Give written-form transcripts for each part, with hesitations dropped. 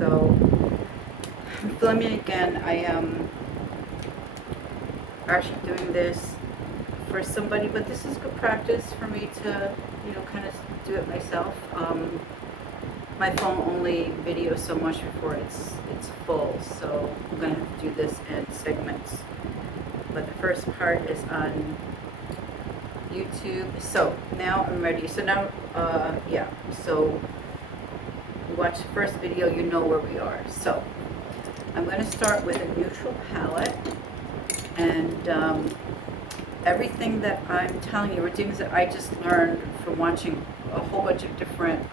So I'm filming again. I am actually doing this for somebody, but this is good practice for me to, kind of do it myself. My phone only videos so much before it's full, so I'm gonna have to do this in segments. But the first part is on YouTube. So now I'm ready. So now, yeah. So you watch the first video, you know where we are. So I'm going to start with a neutral palette, and everything that I'm telling you, routines that I just learned from watching a whole bunch of different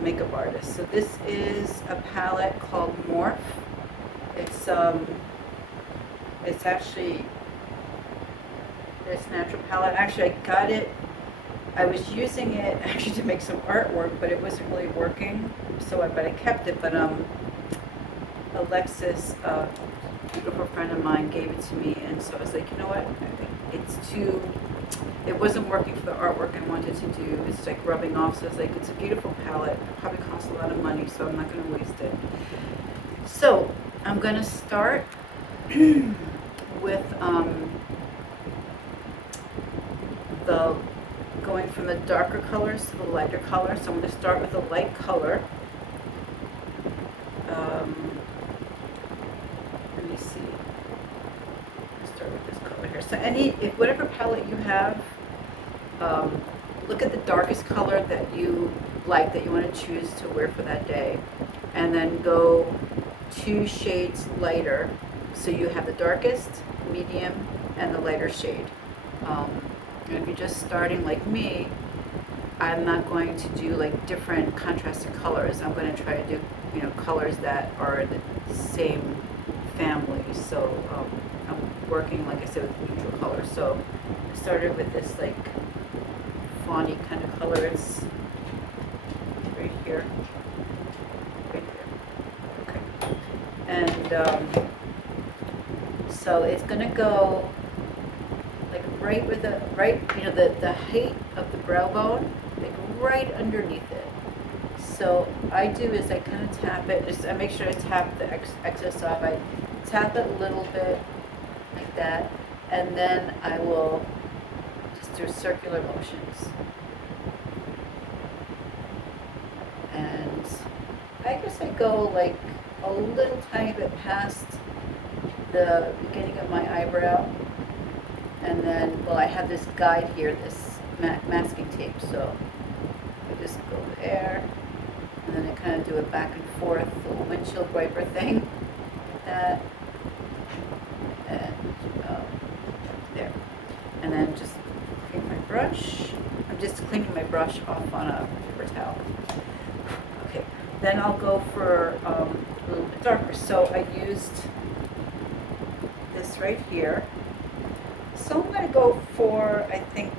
makeup artists. So this is a palette called Morphe. It's actually this natural palette. Actually, I got it. I was using it actually to make some artwork, but it wasn't really working. So but I kept it. But Alexis, a beautiful friend of mine, gave it to me, and so I was like, you know what? It wasn't working for the artwork I wanted to do. It's like rubbing off. So I was like, it's a beautiful palette. It probably costs a lot of money, so I'm not going to waste it. So I'm going to start with going from the darker colors to the lighter colors. So I'm going to start with a light color. Let me see. Let's start with this color here. So whatever palette you have, look at the darkest color that you like, that you want to choose to wear for that day, and then go 2 shades lighter. So you have the darkest, medium, and the lighter shade. And if you're just starting like me, I'm not going to do like different contrasted colors. I'm going to try to do, colors that are the same family. So I'm working, like I said, with neutral colors. So I started with this like fawny kind of color. It's right here. Right here. Okay. And so it's going to go like right with the height of the brow bone, like right underneath it. So I do is I kind of tap it. I make sure I tap the excess off. I tap it a little bit like that, and then I will just do circular motions. And I guess I go like a little tiny bit past the beginning of my eyebrow. And then, well, I have this guide here, this masking tape, so I just go there, and then I kind of do it back and forth, a little windshield wiper thing, like that, and there. And then just clean my brush. I'm just cleaning my brush off on a paper towel. Okay, then I'll go for a little bit darker. So I used this right here. So I'm going to go for, I think,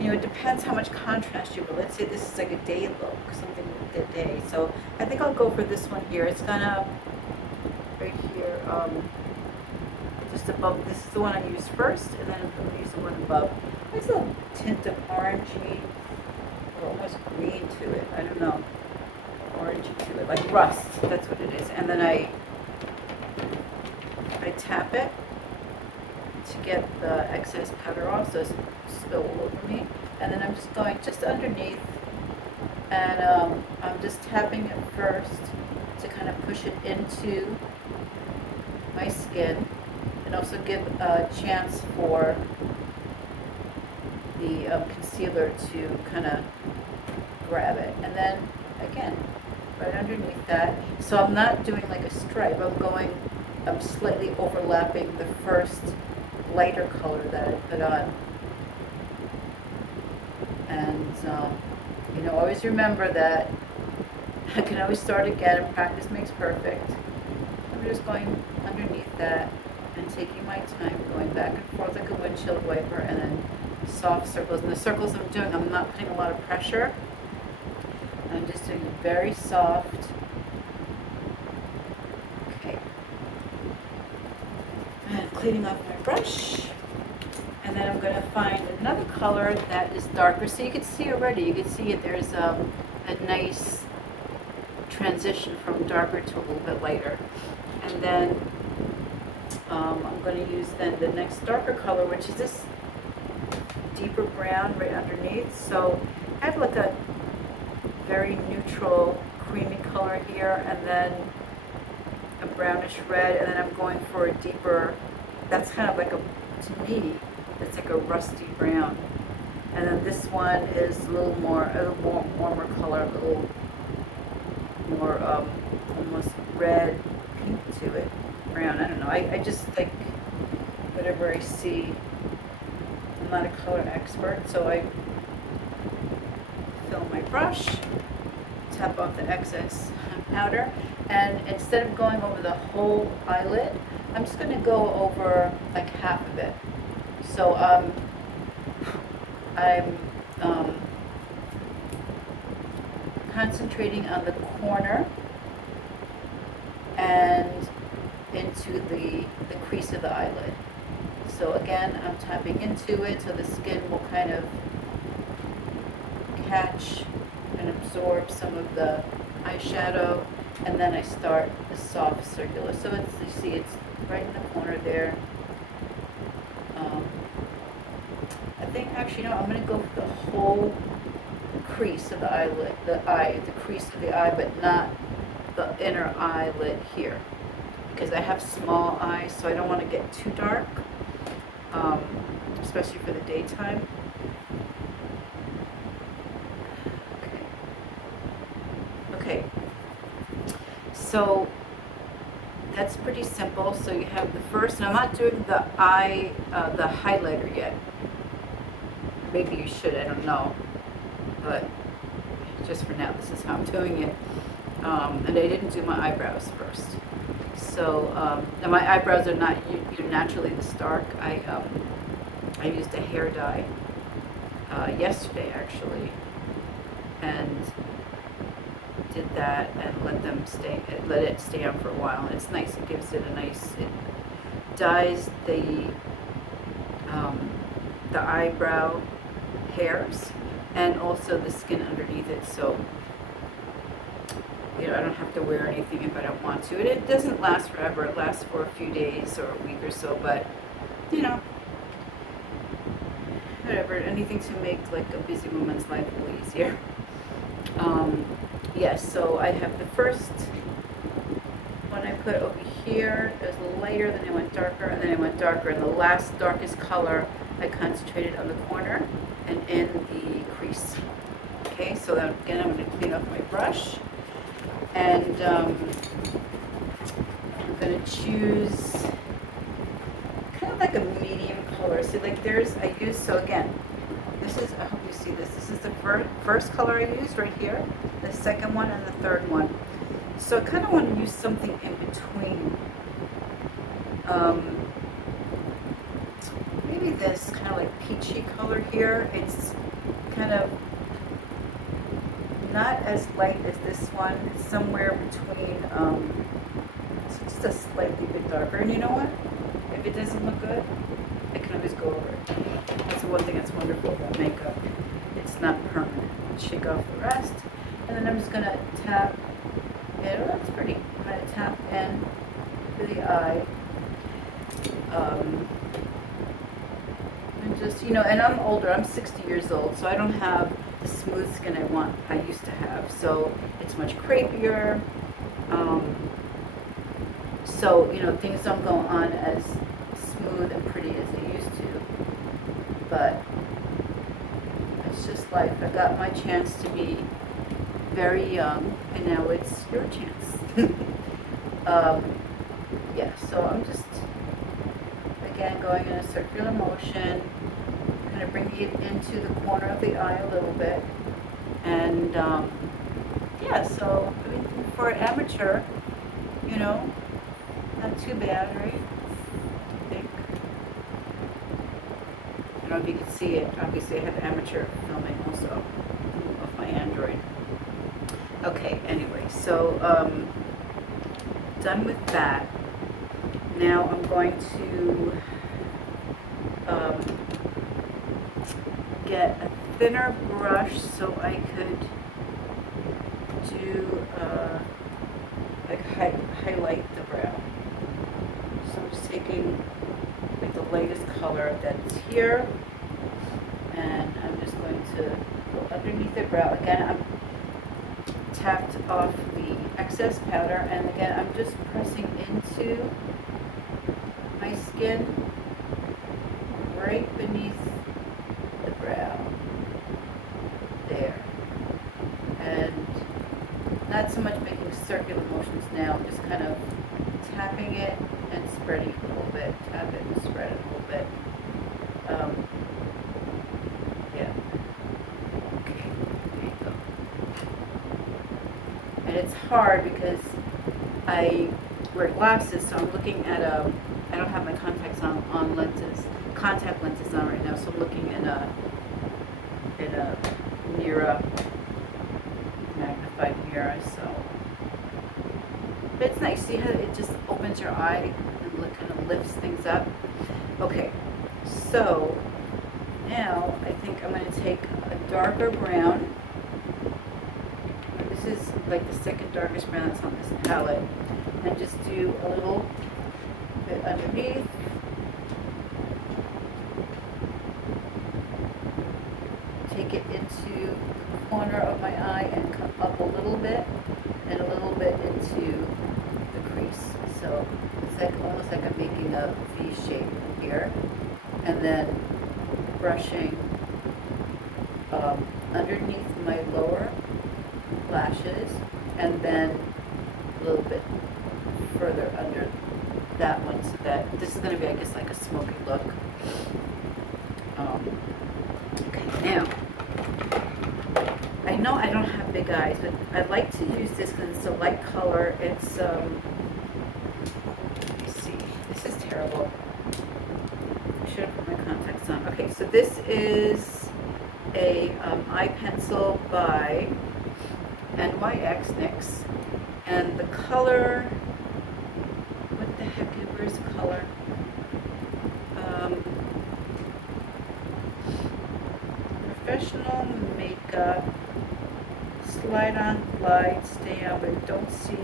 it depends how much contrast you, but let's say this is like a day look, something with the day. So I think I'll go for this one here. It's gonna, right here, just above, this is the one I used first, and then I'm going to use the one above. There's a tint of orangey, or almost green to it, I don't know, orangey to it, like rust, that's what it is. And then I tap it to get the excess powder off so it doesn't spill all over me. And then I'm just going just underneath, and I'm just tapping it first to kind of push it into my skin, and also give a chance for the concealer to kind of grab it. And then again, right underneath that. So I'm not doing like a stripe, I'm slightly overlapping the first lighter color that I put on. And, always remember that I can always start again, and practice makes perfect. I'm just going underneath that and taking my time, going back and forth like a windshield wiper, and then soft circles. And the circles I'm doing, I'm not putting a lot of pressure. I'm just doing it very soft. Okay. And cleaning off my brush. And then I'm going to find another color that is darker. So you can see already, you can see it, there's a nice transition from darker to a little bit lighter. And then I'm going to use then the next darker color, which is this deeper brown right underneath. So I have like a very neutral creamy color here, and then a brownish red, and then I'm going for a deeper, that's kind of like a, to me, it's like a rusty brown. And then this one is a little more warmer color, a little more almost red pink to it, brown. I don't know. I just like whatever I see. I'm not a color expert, so I fill my brush, tap off the excess powder, and instead of going over the whole eyelid, I'm just going to go over like half of it. So I'm concentrating on the corner and into the crease of the eyelid. So again, I'm tapping into it so the skin will kind of catch and absorb some of the eyeshadow, and then I start the soft circular. So it's, you see, it's right in the corner there. I think actually, no, I'm going to go for the whole crease of the eyelid, the crease of the eye, but not the inner eyelid here, because I have small eyes, so I don't want to get too dark, especially for the daytime. Okay, so that's pretty simple. So you have the first, and I'm not doing the eye, the highlighter yet. Maybe you should, I don't know, but just for now, this is how I'm doing it. And I didn't do my eyebrows first. So, and my eyebrows are not naturally this dark. I used a hair dye yesterday actually, and did that and let it stay on for a while. And it's nice. It gives it a nice. It dyes the eyebrow hairs and also the skin underneath it. So I don't have to wear anything if I don't want to. And it doesn't last forever. It lasts for a few days or a week or so. But whatever. Anything to make like a busy woman's life a little easier. Yes, so I have the first one I put over here. It was a little lighter, then it went darker, and then it went darker. And the last darkest color I concentrated on the corner and in the crease. Okay, so then again I'm going to clean up my brush, and I'm going to choose kind of like a medium color. See, like so again, this is, I hope you see this. This is the first color I used right here, the second one, and the third one. So I kind of want to use something in between. Maybe this kind of like peachy color here. It's kind of not as light as this one. It's somewhere between, it's just a slightly bit darker. And you know what? If it doesn't look good, I can always go over it. That's the one thing that's wonderful about makeup. It's not permanent. Shake off the rest. And then I'm just going to tap it. Oh, that's pretty. I'm going to tap in to the eye. And just, and I'm older. I'm 60 years old, so I don't have the smooth skin I used to have. So it's much crepier. So, things don't go on as smooth and pretty as they used to. But it's just life. I got my chance to be very young, and now it's your chance. Yeah, so I'm just, again, going in a circular motion, kind of bringing it into the corner of the eye a little bit. And, yeah, so, I mean, for an amateur, not too bad, right? I think. I don't know if you can see it. Obviously, I have amateur filming also of my Android. Okay, anyway, so done with that. Now I'm going to get a thinner brush so I could do like highlight the brow. So I'm just taking like the lightest color that's here, and I'm just going to go underneath the brow. Again, I'm tapped off the excess powder, and again, I'm just pressing into my skin right beneath the brow. There. And not so much making circular motions now, I'm just kind of tapping it and spreading a little bit. Tap it and spread it a little bit. Yeah. Okay, there you go. And it's hard because I wear glasses, so I'm looking at I don't have my contacts on contact lenses on right now, so I'm looking in a mirror, magnified mirror, so. But it's nice, see how it just opens your eye and kind of lifts things up? Okay, so now I think I'm going to take a darker brown. This is like the second darkest brown that's on this palette, and just do a little bit underneath. Take it into the corner of my eye and come up a little bit and a little bit into the crease. So it's like almost like I'm making a V shape here, and then brushing underneath my lower lashes, and then a little bit further under that one, so that this is going to be, I guess, like a smoky look. Okay, now I know I don't have big eyes, but I like to use this because it's a light color. It's let me see, this is terrible. I should have put my contacts on. Okay, so this is a eye pencil by NYX NYX, and the color, what the heck, where's the color? Professional Makeup, slide on, glide, stay on, but don't see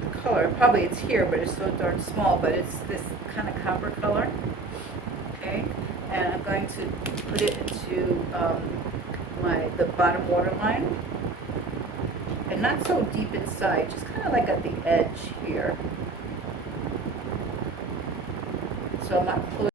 the color. Probably it's here, but it's so darn small, but it's this kind of copper color. Okay, and I'm going to put it into the bottom waterline, and not so deep inside, just kind of like at the edge here. So I'm not close.